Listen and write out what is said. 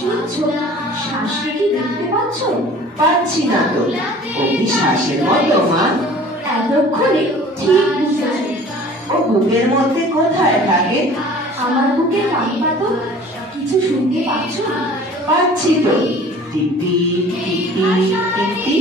নিচ্ছ, শ্বাসকে কি দেখতে পাচ্ছ? পাচ্ছি না তো। ও কি শ্বাসের মতো মা? এতক্ষণে ঠিক বুঝেছ। ও বুকের মধ্যে কোথায় থাকে? আমার বুকে কান পাতো, কিছু শুনতে পাচ্ছ? পাচ্ছি তো। টিপি টিপি টিপি।